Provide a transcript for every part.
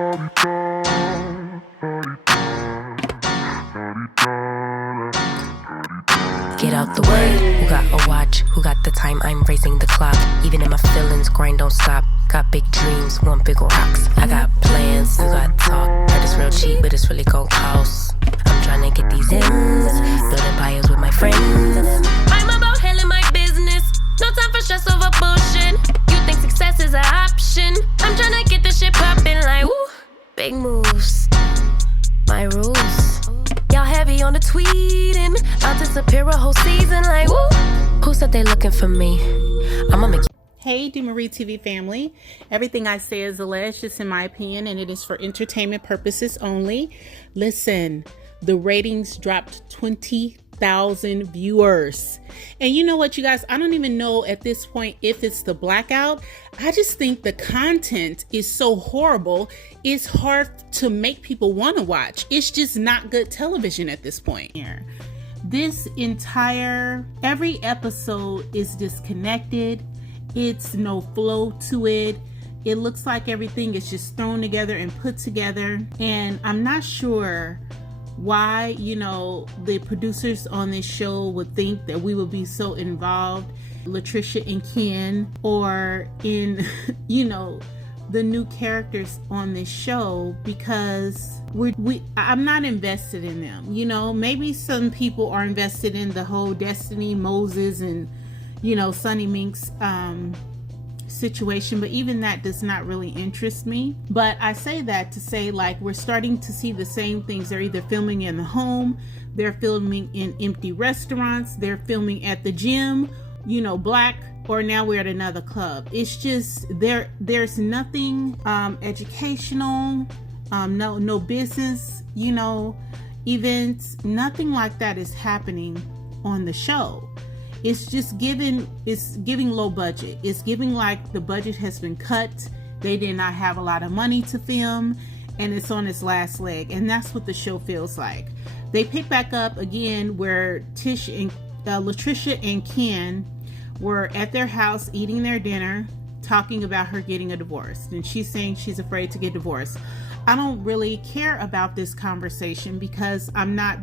Get out the way. Who got a watch? Who got the time? I'm raising the clock. Even in my feelings, grind don't stop. Got big dreams, want big rocks. I got plans, you got talk. Heard it's real cheap, but it's really gon' cost. I'm trying to get these ends, building empires with my friends. I'm about handling my business. No time for stress over bullshit. You think success is an option? I'm trying to get this shit poppin' like woo. Big moves, my rules. Y'all heavy on the tweeting. I'll disappear a whole season like woo. Who said they looking for me? I'ma make. Hey, DeMarie TV family. Everything I say is alleged, just in my opinion, and it is for entertainment purposes only. Listen, the ratings dropped 20,000 viewers. And you know what, you guys? I don't even know at this point if it's the blackout. I just think the content is so horrible. It's hard to make people want to watch. It's just not good television at this point. Here, every episode is disconnected. It's no flow to it. It looks like everything is just thrown together and put together. And I'm not sure why, the producers on this show would think that we would be so involved, Latricia and Ken, or in, the new characters on this show, because I'm not invested in them. Maybe some people are invested in the whole Destiny, Moses, and sunniminx situation, but even that does not really interest me. But I say that to say, like, we're starting to see the same things. They're either filming in the home, they're filming in empty restaurants, they're filming at the gym, black, or now we're at another club. It's just there's nothing educational, no business, events, nothing like that is happening on the show. It's just giving low budget. It's giving like the budget has been cut. They did not have a lot of money to film, and it's on its last leg. And that's what the show feels like. They pick back up again where Tish and Latricia and Ken were at their house eating their dinner, talking about her getting a divorce. And she's saying she's afraid to get divorced. I don't really care about this conversation because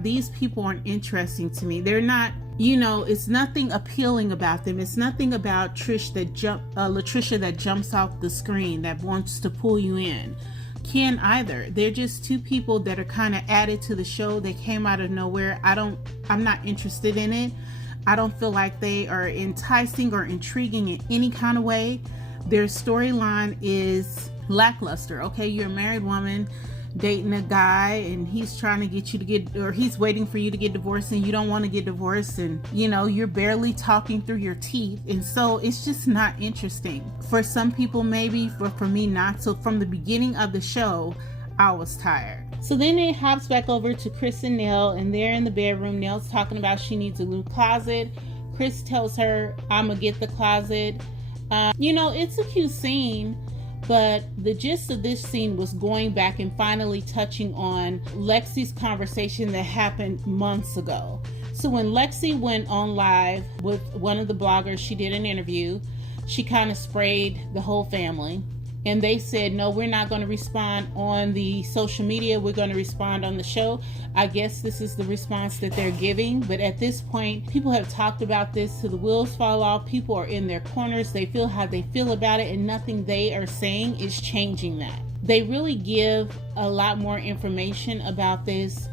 these people aren't interesting to me. They're not, it's nothing appealing about them. It's nothing about Latricia that jumps off the screen, that wants to pull you in. Ken either. They're just two people that are kind of added to the show. They came out of nowhere. I'm not interested in it. I don't feel like they are enticing or intriguing in any kind of way. Their storyline is lackluster. Okay, you're a married woman dating a guy, and he's trying to get you to he's waiting for you to get divorced, and you don't want to get divorced, and you're barely talking through your teeth, and so it's just not interesting. For some people maybe, for me not. So from the beginning of the show, I was tired. So then it hops back over to Chris and Nell, and they're in the bedroom. Nell's talking about she needs a new closet. Chris tells her, I'm gonna get the closet. It's a cute scene, but the gist of this scene was going back and finally touching on Lexi's conversation that happened months ago. So when Lexi went on live with one of the bloggers, she did an interview. She kind of sprayed the whole family. And they said, no, we're not going to respond on the social media. We're going to respond on the show. I guess this is the response that they're giving. But at this point, people have talked about this till the wheels fall off. People are in their corners. They feel how they feel about it, and nothing they are saying is changing that. They really give a lot more information about this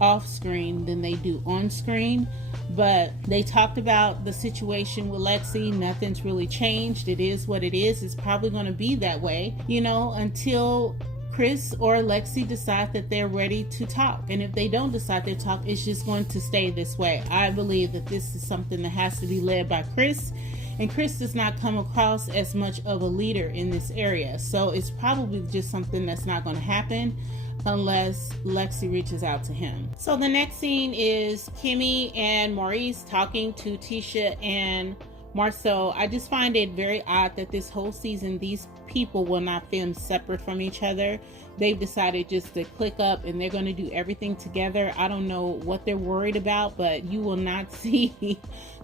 off screen than they do on screen. But they talked about the situation with Lexi. Nothing's really changed. It is what it is. It's probably going to be that way, until Chris or Lexi decide that they're ready to talk. And if they don't decide to talk, it's just going to stay this way. I believe that this is something that has to be led by Chris. And Chris does not come across as much of a leader in this area. So it's probably just something that's not going to happen unless Lexi reaches out to him. So the next scene is Kimmy and Maurice talking to Tisha and Marceau. I just find it very odd that this whole season these people will not film separate from each other. They've decided just to click up and they're going to do everything together. I don't know what they're worried about, but you will not see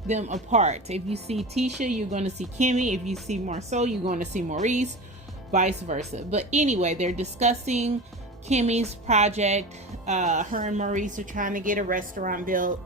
them apart. If you see Tisha, you're going to see Kimmy. If you see Marceau, you're going to see Maurice. vice versa. But anyway, they're discussing Kimmy's project. Her and Maurice are trying to get a restaurant built.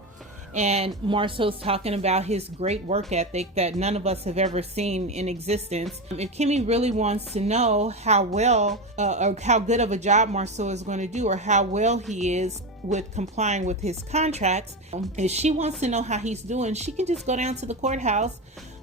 And Marceau's talking about his great work ethic that none of us have ever seen in existence. If Kimmy really wants to know how well or how good of a job Marceau is going to do, or how well he is with complying with his contracts, if she wants to know how he's doing, she can just go down to the courthouse,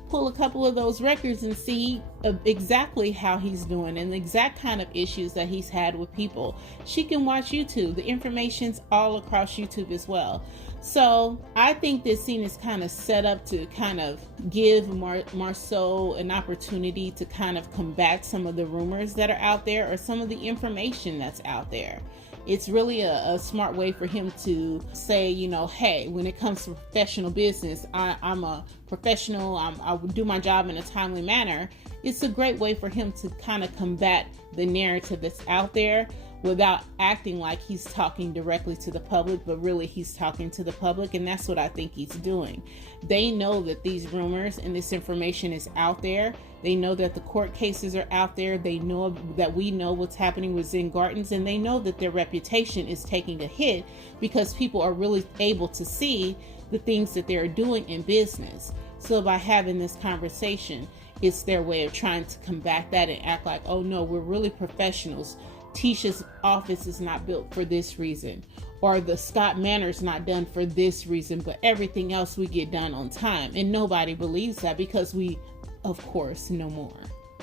pull a couple of those records and see exactly how he's doing and the exact kind of issues that he's had with people. She can watch YouTube. The information's all across YouTube as well. So I think this scene is kind of set up to kind of give Marceau an opportunity to kind of combat some of the rumors that are out there, or some of the information that's out there. It's really a smart way for him to say, you know, hey, when it comes to professional business, I'm a professional, I would do my job in a timely manner. It's a great way for him to kind of combat the narrative that's out there without acting like he's talking directly to the public, but really he's talking to the public, and that's what I think he's doing. They know that these rumors and this information is out there. They know that the court cases are out there. They know that we know what's happening with Zen Gardens, and they know that their reputation is taking a hit because people are really able to see the things that they're doing in business. So by having this conversation, it's their way of trying to combat that and act like, oh no, we're really professionals. Tisha's office is not built for this reason, or the Scott Manor's not done for this reason, but everything else we get done on time. And nobody believes that because we, of course, know more.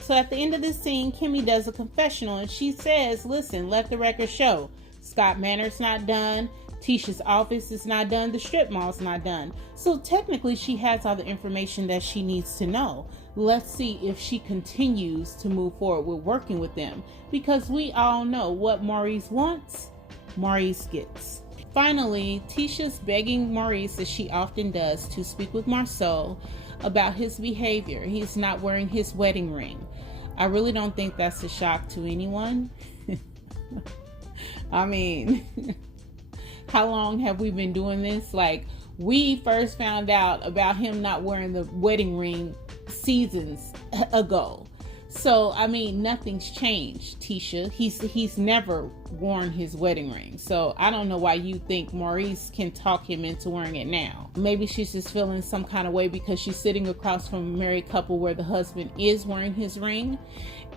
So at the end of this scene, Kimmy does a confessional and she says, listen, let the record show. Scott Manor's not done. Tisha's office is not done. The strip mall's not done. So technically she has all the information that she needs to know. Let's see if she continues to move forward with working with them, because we all know what Maurice wants, Maurice gets. Finally, Tisha's begging Maurice, as she often does, to speak with Marceau about his behavior. He's not wearing his wedding ring. I really don't think that's a shock to anyone. I mean, how long have we been doing this? Like, we first found out about him not wearing the wedding ring seasons ago. So, I mean, nothing's changed, Tisha. He's never worn his wedding ring. So I don't know why you think Maurice can talk him into wearing it now. Maybe she's just feeling some kind of way because she's sitting across from a married couple where the husband is wearing his ring,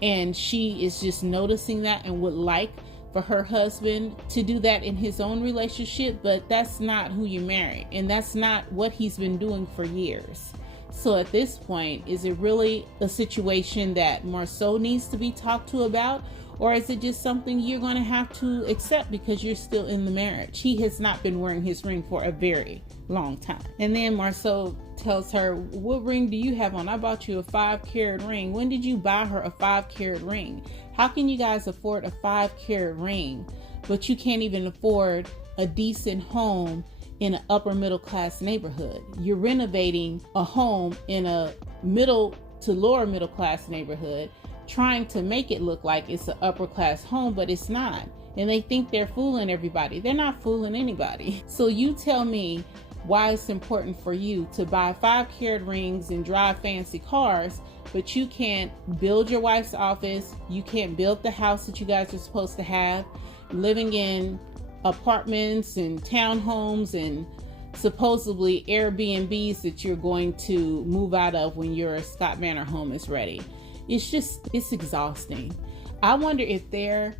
and she is just noticing that and would like for her husband to do that in his own relationship, but that's not who you marry, and that's not what he's been doing for years. So at this point, is it really a situation that Marceau needs to be talked to about, or is it just something you're going to have to accept because you're still in the marriage? He has not been wearing his ring for a very long time. And then Marceau tells her, what ring do you have on? I bought you a 5-carat ring. When did you buy her a 5-carat ring? How can you guys afford a 5-carat ring, but you can't even afford a decent home in an upper middle class neighborhood? You're renovating a home in a middle to lower middle class neighborhood, trying to make it look like it's an upper class home, but it's not. And they think they're fooling everybody. They're not fooling anybody. So you tell me why it's important for you to buy 5-carat rings and drive fancy cars, but you can't build your wife's office. You can't build the house that you guys are supposed to have, living in apartments and townhomes and supposedly Airbnbs that you're going to move out of when your Scott Manor home is ready. It's exhausting. I wonder if they're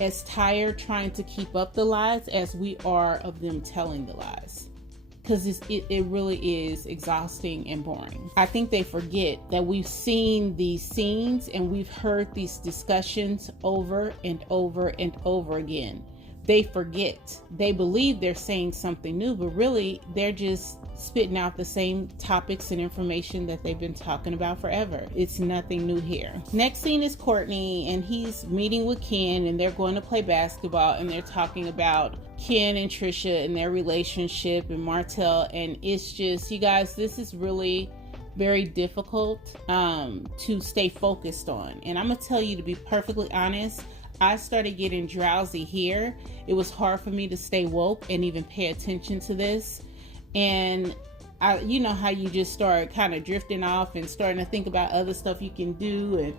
as tired trying to keep up the lies as we are of them telling the lies, because it really is exhausting and boring. I think they forget that we've seen these scenes and we've heard these discussions over and over and over again. They forget. They believe they're saying something new, but really they're just spitting out the same topics and information that they've been talking about forever. It's nothing new here. Next scene is Courtney, and he's meeting with Ken, and they're going to play basketball, and they're talking about Ken and Trisha and their relationship and Martell. And it's just, you guys, this is really very difficult to stay focused on. And I'm gonna tell you, to be perfectly honest, I started getting drowsy here. It was hard for me to stay woke and even pay attention to this. And you know how you just start kind of drifting off and starting to think about other stuff you can do. And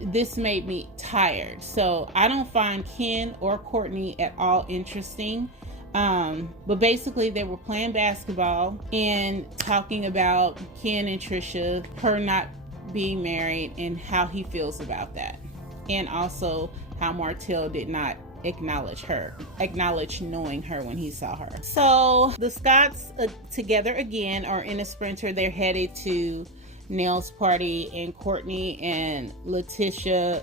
This made me tired. So I don't find Ken or Courtney at all interesting. But basically they were playing basketball and talking about Ken and Trisha, her not being married, and how he feels about that. And also how Martell did not acknowledge knowing her when he saw her. So the Scotts together again are in a sprinter. They're headed to Nell's party, and Courtney and Latricia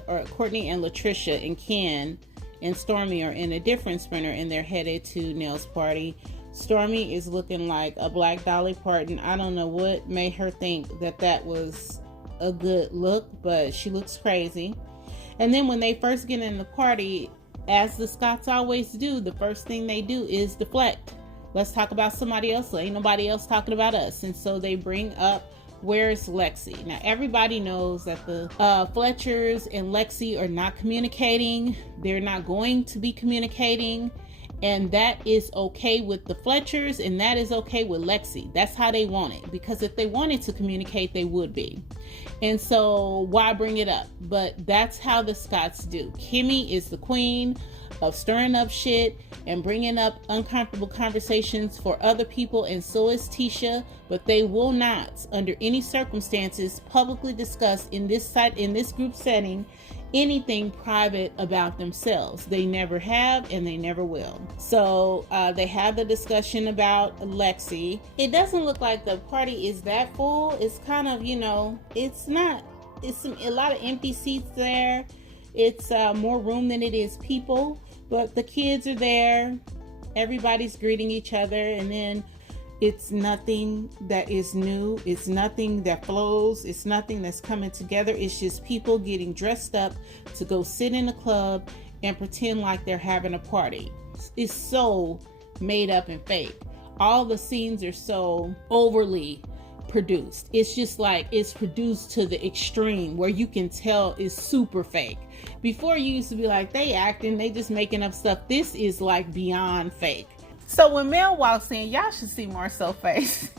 and Ken and Stormy are in a different sprinter, and they're headed to Nell's party. Stormy is looking like a Black Dolly Parton. I don't know what made her think that that was a good look, but she looks crazy. And then when they first get in the party, as the Scotts always do, the first thing they do is deflect. Let's talk about somebody else. Ain't nobody else talking about us. And so they bring up, where's Lexi? Now, everybody knows that the Fletchers and Lexi are not communicating. They're not going to be communicating. And that is okay with the Fletchers, and that is okay with Lexi. That's how they want it. Because if they wanted to communicate, they would be. And so why bring it up? But that's how the Scotts do. Kimmy is the queen of stirring up shit and bringing up uncomfortable conversations for other people, and so is Tisha. But they will not, under any circumstances, publicly discuss in this group setting anything private about themselves. They never have, and they never will. So they have the discussion about Lexi. It doesn't look like the party is that full. It's kind of, it's not. It's a lot of empty seats there. It's more room than it is people. But the kids are there. Everybody's greeting each other, and then it's nothing that is new. It's nothing that flows. It's nothing that's coming together. It's just people getting dressed up to go sit in a club and pretend like they're having a party. It's so made up and fake. All the scenes are so overly produced. It's just like it's produced to the extreme where you can tell it's super fake. Before, you used to be like, they acting, they just making up stuff. This is like beyond fake. So when Mel walks in, y'all should see Marcel's face.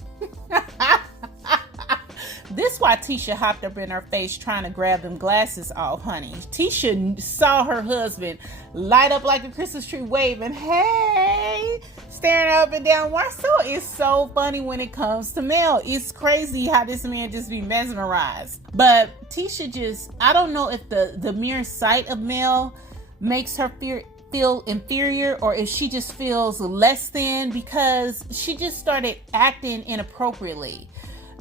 This why Tisha hopped up in her face trying to grab them glasses off, honey. Tisha saw her husband light up like a Christmas tree waving, hey, staring up and down. Marcel is so funny when it comes to Mel. It's crazy how this man just be mesmerized. But Tisha I don't know if the mere sight of Mel makes her feel inferior, or if she just feels less than, because she just started acting inappropriately.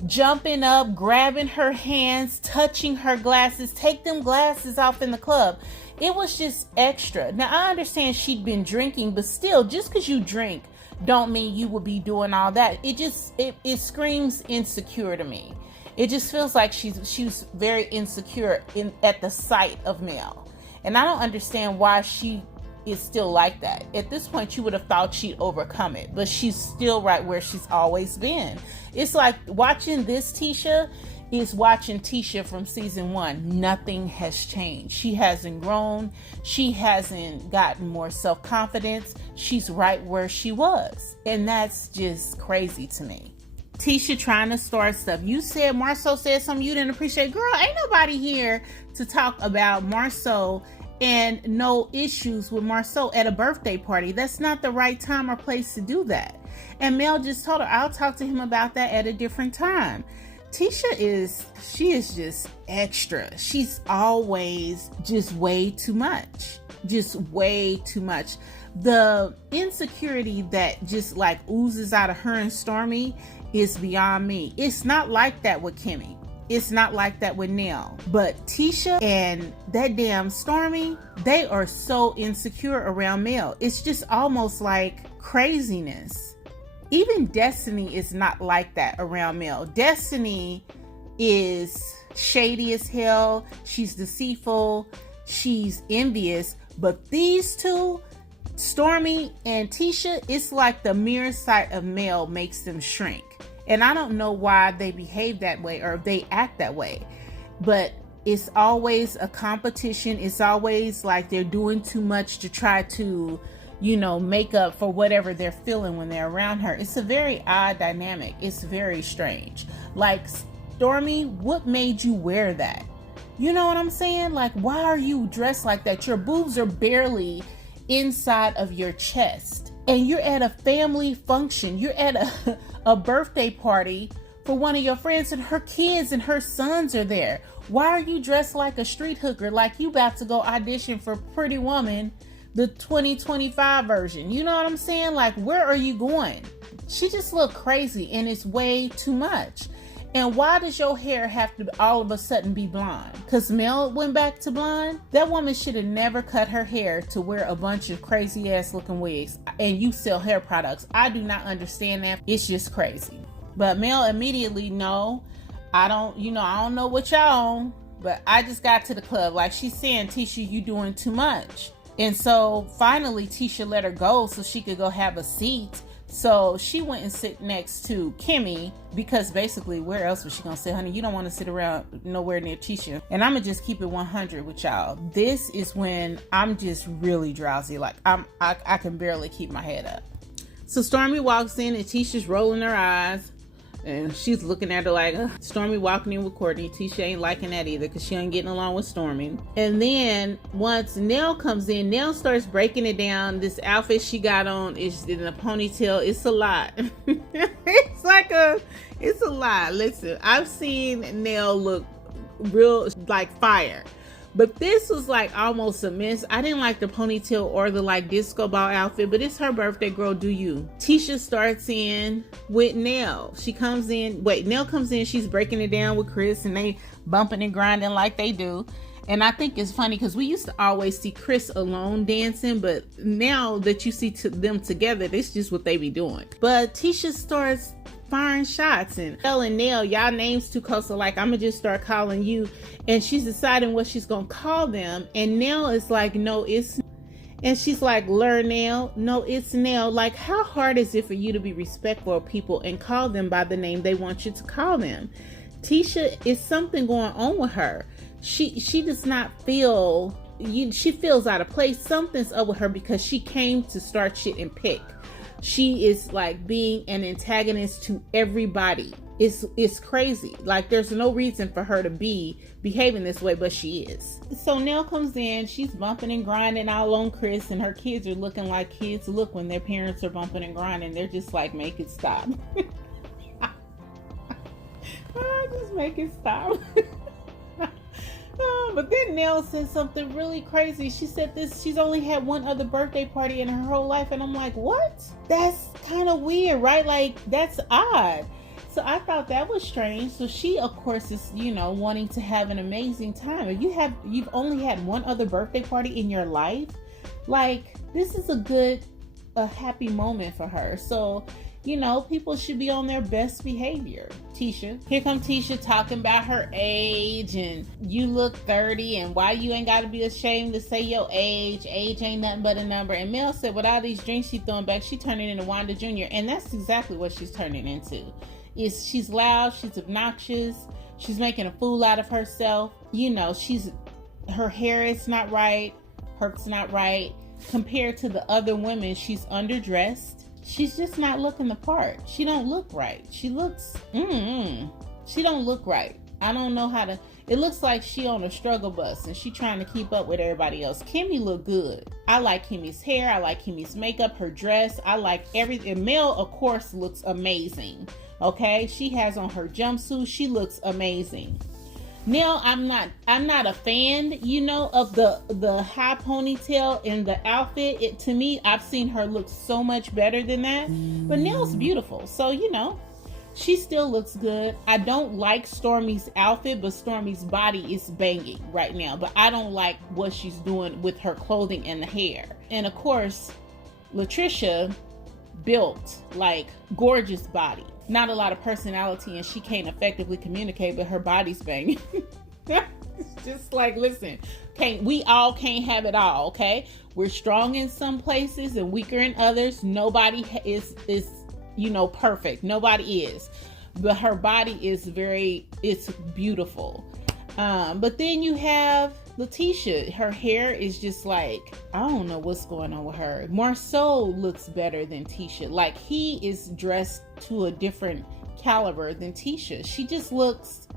Jumping up, grabbing her hands, touching her glasses, take them glasses off in the club. It was just extra. Now, I understand she'd been drinking, but still, just because you drink don't mean you would be doing all that. It screams insecure to me. It just feels like she's very insecure at the sight of Mel. And I don't understand why she is still like that. At this point, you would have thought she'd overcome it, but she's still right where she's always been. It's like watching this Tisha is watching Tisha from season 1. Nothing has changed. She hasn't grown. She hasn't gotten more self-confidence. She's right where she was. And that's just crazy to me. Tisha trying to start stuff. You said Marceau said something you didn't appreciate. Girl, ain't nobody here to talk about Marceau and no issues with Marceau at a birthday party. That's not the right time or place to do that. And Mel just told her, I'll talk to him about that at a different time. Tisha is just extra. She's always just way too much. Just way too much. The insecurity that just like oozes out of her and Stormy is beyond me. It's not like that with Kimmy. It's not like that with Nell. But Tisha and that damn Stormy, they are so insecure around Mel. It's just almost like craziness. Even Destiny is not like that around Mel. Destiny is shady as hell. She's deceitful. She's envious. But these two, Stormy and Tisha, it's like the mere sight of Mel makes them shrink. And I don't know why they behave that way or they act that way. But it's always a competition. It's always like they're doing too much to try to, make up for whatever they're feeling when they're around her. It's a very odd dynamic. It's very strange. Like, Stormy, what made you wear that? You know what I'm saying? Like, why are you dressed like that? Your boobs are barely inside of your chest. And you're at a family function. You're at a birthday party for one of your friends, and her kids and her sons are there. Why are you dressed like a street hooker? Like you about to go audition for Pretty Woman, the 2025 version. You know what I'm saying? Like, where are you going? She just looked crazy, and it's way too much. And why does your hair have to all of a sudden be blonde? Because Mel went back to blonde? That woman should have never cut her hair to wear a bunch of crazy ass looking wigs. And you sell hair products. I do not understand that. It's just crazy. But Mel immediately, no, I don't know what y'all on, but I just got to the club. Like she's saying, Tisha, you doing too much. And so finally Tisha let her go so she could go have a seat. So she went and sit next to Kimmy, because basically where else was she gonna sit, honey? You don't want to sit around nowhere near Tisha. And I'm gonna just keep it 100 with y'all. This is when I'm just really drowsy. Like I can barely keep my head up. So Stormy walks in and Tisha's rolling her eyes. And she's looking at her like, ugh. Stormy walking in with Courtney. Tisha ain't liking that either because she ain't getting along with Stormy. And then once Nell comes in, Nell starts breaking it down. This outfit she got on is in a ponytail. It's a lot. It's a lot. Listen, I've seen Nell look real like fire. But this was like almost a miss. I didn't like the ponytail or the like disco ball outfit, but it's her birthday, girl, do you. Tisha starts in with Nell. Nell comes in, she's breaking it down with Chris and they bumping and grinding like they do. And I think it's funny because we used to always see Chris alone dancing, but now that you see them together, that's just what they be doing. But Tisha starts firing shots and telling Nell, y'all names too close, so like I'm gonna just start calling you. And she's deciding what she's gonna call them, and Nell is like, no, it's, and she's like, Nell, no, it's Nell. Like, how hard is it for you to be respectful of people and call them by the name they want you to call them? Tisha, is something going on with her. She does not feel, she feels out of place. Something's up with her because she came to start shit and pick. She is like being an antagonist to everybody. It's crazy. Like there's no reason for her to be behaving this way, but she is. So Nell comes in, she's bumping and grinding all on Chris, and her kids are looking like kids look when their parents are bumping and grinding. They're just like, make it stop. Just make it stop. But then Nell said something really crazy. She said she's only had one other birthday party in her whole life. And I'm like, what? That's kind of weird, right? Like, that's odd. So I thought that was strange. So she, of course, is, wanting to have an amazing time. If you've only had one other birthday party in your life, like, this is a happy moment for her. So, people should be on their best behavior. Tisha. Here comes Tisha talking about her age and you look 30 and why you ain't got to be ashamed to say your age. Age ain't nothing but a number. And Mel said with all these drinks she's throwing back, she turning into Wanda Jr. And that's exactly what she's turning into. She's loud, she's obnoxious, she's making a fool out of herself. Her hair is not right, her's not right. Compared to the other women, she's underdressed. She's just not looking the part. She don't look right. She looks, she don't look right. I don't know how to, it looks like she on a struggle bus and she trying to keep up with everybody else. Kimmy look good. I like Kimmy's hair. I like Kimmy's makeup, her dress. I like everything. Mel, of course, looks amazing. Okay. She has on her jumpsuit. She looks amazing. Now, I'm not a fan, of the high ponytail in the outfit. To me, I've seen her look so much better than that. But Nell's beautiful. So, she still looks good. I don't like Stormy's outfit, but Stormy's body is banging right now. But I don't like what she's doing with her clothing and the hair. And of course, Latricia built like gorgeous body. Not a lot of personality, and she can't effectively communicate, but her body's banging. It's just like, listen, we all can't have it all, okay? We're strong in some places and weaker in others. Nobody is perfect. Nobody is. But her body is it's beautiful. But then you have Latricia. Her hair is just like, I don't know what's going on with her. Marceau looks better than Tisha. Like, he is dressed to a different caliber than Tisha. She just looks,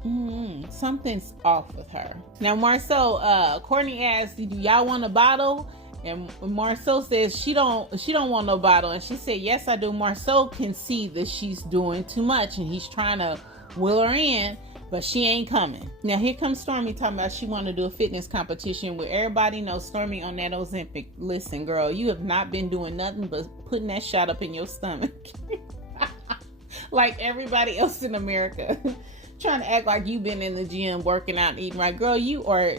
something's off with her. Now, Marceau, Courtney asked, do y'all want a bottle? And Marceau says she don't want no bottle. And she said, yes, I do. Marceau can see that she's doing too much and he's trying to will her in, but she ain't coming. Now here comes Stormy talking about she want to do a fitness competition where everybody knows Stormy on that Ozempic. Listen, girl, you have not been doing nothing but putting that shot up in your stomach. Like everybody else in America. Trying to act like you've been in the gym working out and eating right. Girl, you are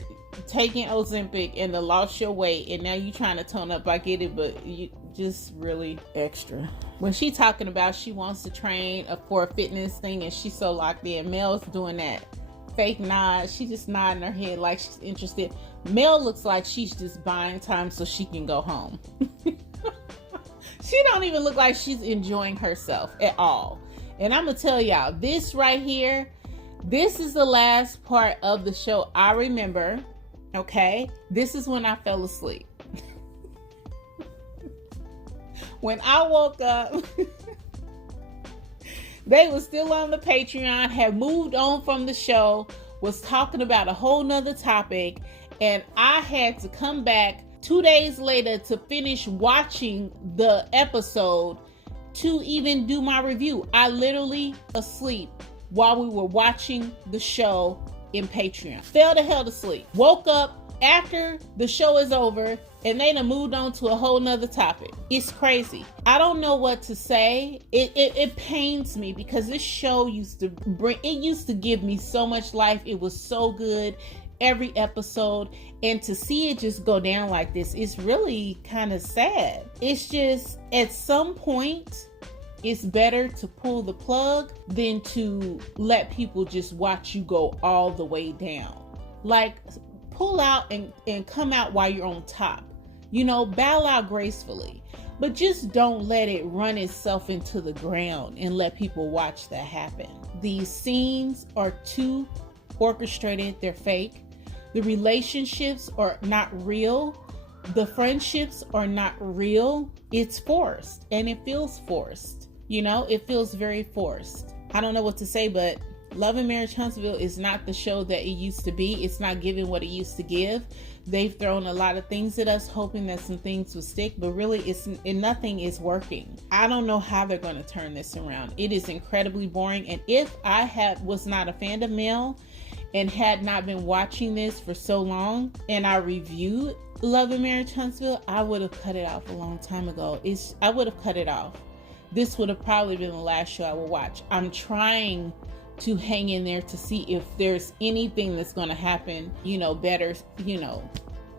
taking Ozempic and lost your weight and now you trying to tone up. I get it, but you just really extra. When she talking about she wants to train for a fitness thing and she's so locked in, Mel's doing that fake nod. She just nodding her head like she's interested. Mel looks like she's just buying time so she can go home. She don't even look like she's enjoying herself at all. And I'm gonna tell y'all, this right here, this is the last part of the show I remember. Okay, this is when I fell asleep. When I woke up, they were still on the Patreon, had moved on from the show, was talking about a whole nother topic, and I had to come back 2 days later to finish watching the episode to even do my review. I literally asleep while we were watching the show in Patreon. Fell the hell to sleep. Woke up after the show is over and they done moved on to a whole nother topic. It's crazy. I don't know what to say. It pains me because this show used to give me so much life. It was so good every episode, and to see it just go down like this, it's really kind of sad. It's just, at some point, it's better to pull the plug than to let people just watch you go all the way down. Like, pull out and come out while you're on top. You know, bow out gracefully. But just don't let it run itself into the ground and let people watch that happen. These scenes are too orchestrated. They're fake. The relationships are not real. The friendships are not real. It's forced, and it feels forced. You know, it feels very forced. I don't know what to say, but Love and Marriage Huntsville is not the show that it used to be. It's not giving what it used to give. They've thrown a lot of things at us, hoping that some things will stick, but really nothing is working. I don't know how they're going to turn this around. It is incredibly boring. And if I was not a fan of Mel and had not been watching this for so long, and I reviewed Love and Marriage Huntsville, I would have cut it off a long time ago. I would have cut it off. This would have probably been the last show I would watch. I'm trying to hang in there to see if there's anything that's going to happen, better,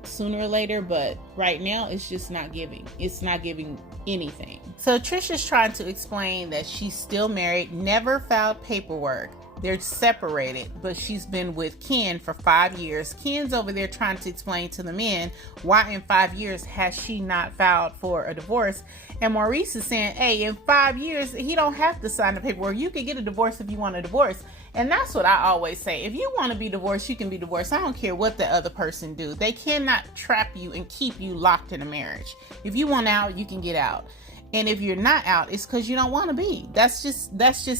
sooner or later. But right now, it's just not giving. It's not giving anything. So Trisha's trying to explain that she's still married, never filed paperwork. They're separated, but she's been with Ken for 5 years. Ken's over there trying to explain to the men why in 5 years has she not filed for a divorce. And Maurice is saying, hey, in 5 years, he don't have to sign the paperwork. You can get a divorce if you want a divorce. And that's what I always say. If you want to be divorced, you can be divorced. I don't care what the other person do. They cannot trap you and keep you locked in a marriage. If you want out, you can get out. And if you're not out, it's because you don't want to be. That's just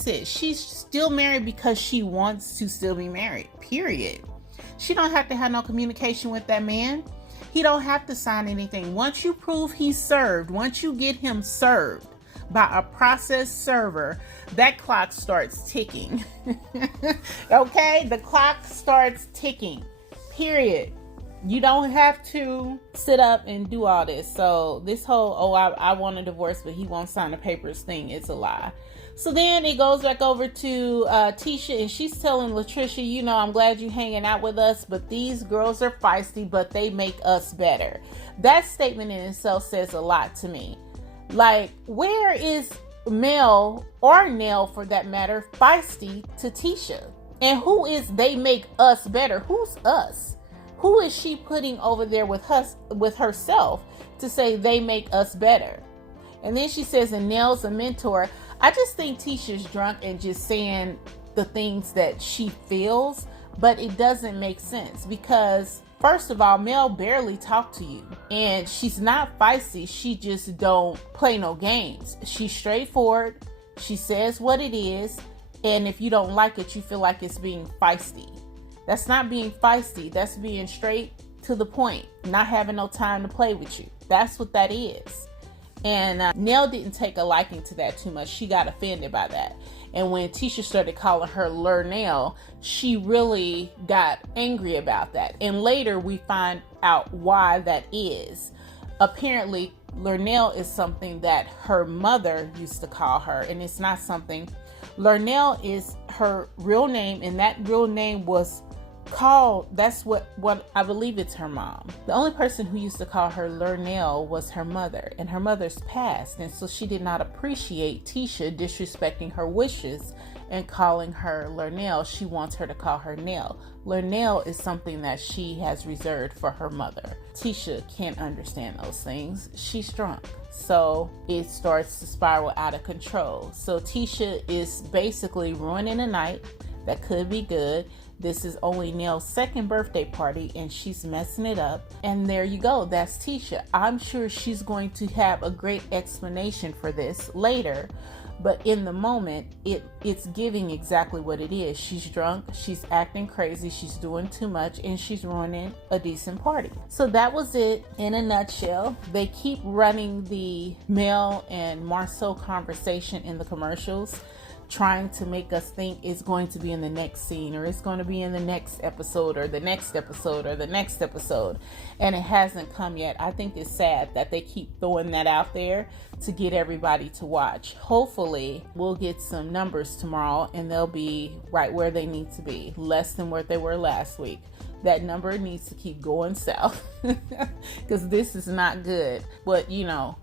it. She's still married because she wants to still be married, period. She don't have to have no communication with that man. He don't have to sign anything. Once you prove he's served, once you get him served by a process server, that clock starts ticking. Okay? The clock starts ticking, period. You don't have to sit up and do all this. So this whole, I want a divorce, but he won't sign the papers thing is a lie. So then it goes back over to Tisha, and she's telling Latricia, I'm glad you hanging out with us, but these girls are feisty, but they make us better. That statement in itself says a lot to me. Like, where is Mel, or Nell for that matter, feisty to Tisha? And who is they make us better? Who's us? Who is she putting over there with herself to say they make us better? And then she says, and Nell's a mentor. I just think Tisha's drunk and just saying the things that she feels, but it doesn't make sense because, first of all, Mel barely talked to you. And she's not feisty. She just don't play no games. She's straightforward. She says what it is. And if you don't like it, you feel like it's being feisty. That's not being feisty. That's being straight to the point, not having no time to play with you. That's what that is. And Nell didn't take a liking to that too much. She got offended by that. And when Tisha started calling her Lernell, she really got angry about that. And later we find out why that is. Apparently, Lernell is something that her mother used to call her, and it's not something. Lernell is her real name, and that real name was called, that's what I believe it's her mom. The only person who used to call her Lernell was her mother, and her mother's passed, and so she did not appreciate Tisha disrespecting her wishes and calling her Lernell. She wants her to call her Nell. Lernell is something that she has reserved for her mother. Tisha can't understand those things. She's drunk. So it starts to spiral out of control. So Tisha is basically ruining a night that could be good. This is only Nell's second birthday party and she's messing it up. And there you go. That's Tisha. I'm sure she's going to have a great explanation for this later. But in the moment, it's giving exactly what it is. She's drunk, she's acting crazy, she's doing too much, and she's ruining a decent party. So that was it in a nutshell. They keep running the Mel and Marceau conversation in the commercials, trying to make us think it's going to be in the next scene, or it's going to be in the next episode, or the next episode, or the next episode, and it hasn't come yet. I think it's sad that they keep throwing that out there to get everybody to watch. Hopefully we'll get some numbers tomorrow and they'll be right where they need to be, less than what they were last week. That number needs to keep going south because this is not good. But you know,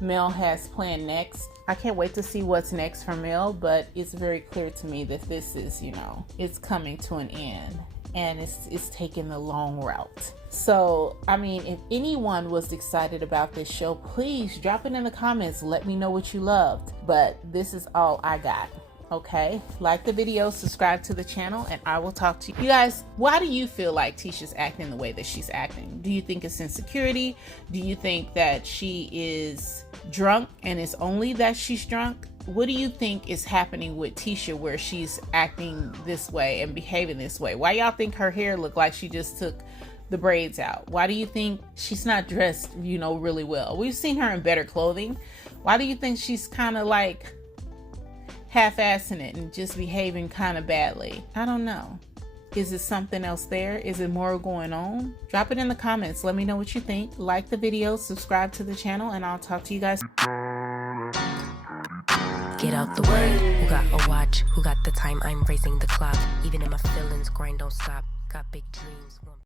Mel has planned next. I can't wait to see what's next for Mel, but it's very clear to me that this is, you know, it's coming to an end and it's taking the long route. So, I mean, if anyone was excited about this show, please drop it in the comments. Let me know what you loved. But this is all I got. Okay, like the video, subscribe to the channel, and I will talk to you guys. Why do you feel like Tisha's acting the way that she's acting? Do you think it's insecurity? Do you think that she is drunk and it's only that she's drunk? What do you think is happening with Tisha where she's acting this way and behaving this way? Why y'all think her hair looked like she just took the braids out? Why do you think she's not dressed, you know, really well? We've seen her in better clothing. Why do you think she's kind of like half-assing it and just behaving kind of badly? I don't know. Is it something else there? Is it more going on? Drop it in the comments. Let me know what you think. Like the video, subscribe to the channel, and I'll talk to you guys. Get out the way. Who got a watch? Who got the time? I'm raising the clock. Even in my feelings, grind don't stop. Got big dreams.